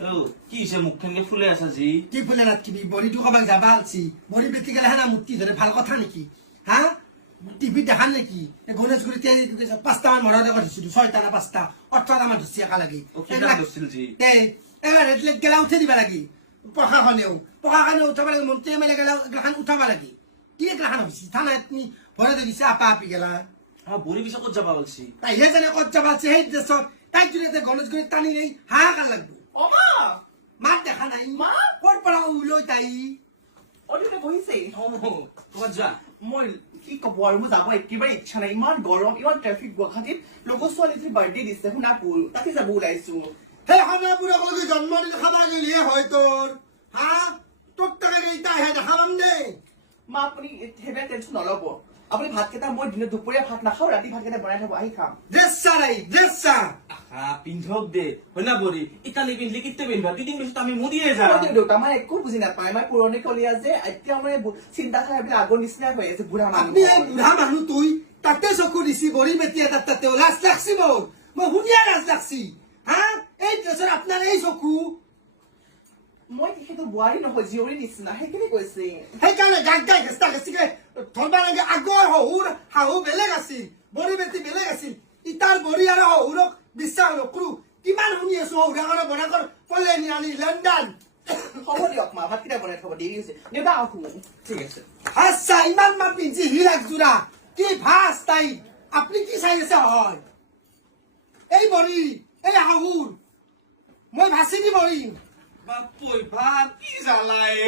কি হৈছে মুখখনকে ফুলে আছা জি কি ফুলে নাথকিবি বড়িটো কাবাক যাবা আলছি বড়ি বেটি গেলে হেনা মূৰ্তি ধৰে ভাল কথা নেকি হা টিভি দেখান নেকি গণেশগুৰিতে 5টামান মৰা দেখা দিছিলো 6টা না 5টা 18টামান ধৰছি একেলগে ৰেড লাইট গেলা উঠাই দিবা লাগি পকাখনেও উঠাব লাগে মন্ত্ৰী এমএলএ গেলা এগলাখান উঠাব লাগে কি এগলাখান হৈছে থানা তুমি ভৰাই দিছে আপা আপি গেলা বড়ি পিছত ক'ত যাবা ওলছি তাইহে জানে ক'ত যাবা আছে সেই দেশত তাইক যদি গণেশগুৰিত টানি নেই হাহাকাৰ লাগব মাত দেখা নাই ক'ৰ পৰা ওলৈ তাই বহিছে ক'ৰবাত যোৱা মই কি কব আৰু মোৰ যাব একেবাৰে ইচ্ছা নাই ইমান গৰম ইমান ট্ৰেফিক গুৱাহাটীত লগৰ ছোৱালীটোৰ বাৰ্থডে দিছে শুনা পুল তাতে যাব ওলাইছো সেই খানাপুৰকলৈকে জন্ম দিলে খানা গেলিয়ে হয় তোৰ হা তোৰ টাকা গেলি তাইহে দেখা পাম দে মা আপুনি সেইবিলাক টেনশ্যন নল'ব আপুনি ভাতকেইটা মই দিনত দুপৰীয়া ভাত নাখাওঁ ৰাতি ভাতকেইটা বনাই থ'ব আহি খাম ড্ৰেছ পিন্ধক দে হয় না বড়ি ইতালি পিন্ধলি কিতে পিন্ধবা দুদিন পিছত আমি মুদিয়ে যাম দেউতা মানে একো বুজি নাপায় মই পুৰণি কলীয়া যে এতিয়া মানে চিন্তাধাৰাবিলাক আগৰ নিচিনাই হৈ আছে বুঢ়া মানুহ আপুনি এই বুঢ়া মানুহ তুই তাতে চকু দিছি বড়ি বেটি এটা তাতে লাজ লাগছি মোৰ মই শুনিয়ে লাজ লাগছি হা এই ড্ৰেছৰ আপোনাৰ এই চকু মই তেখেতৰ বোৱাৰী নহয় জীয়ৰী নিচিনা সেইখিনি কৈছে সেইকাৰণে গাক গাই হেঁচা হেঁচিকে ধৰবা লাগে আগৰ শহুৰ শাহু বেলেগ আছিল বড়ি বেটি বেলেগ আছিল ইটাৰ বড়ি আৰু শহুৰক বিশ্বাস নকৰো কিমান শুনি আছো শহুৰাকৰ বনাকৰ পলে নি আনি লণ্ডন হ'ব দিয়ক মা ভাতকেইটা বনাই থ'ব দেৰি হৈছে দেউতা আহো ঠিক আছে আচ্ছা ইমান মা পিন্ধি হিলাক যোৰা কি ভাস তাই আপনি কি চাই আছে হয় এই বড়ি এই শাহুৰ মই ভাচি দি বড়ি বাপই ভাত কি জ্বালায়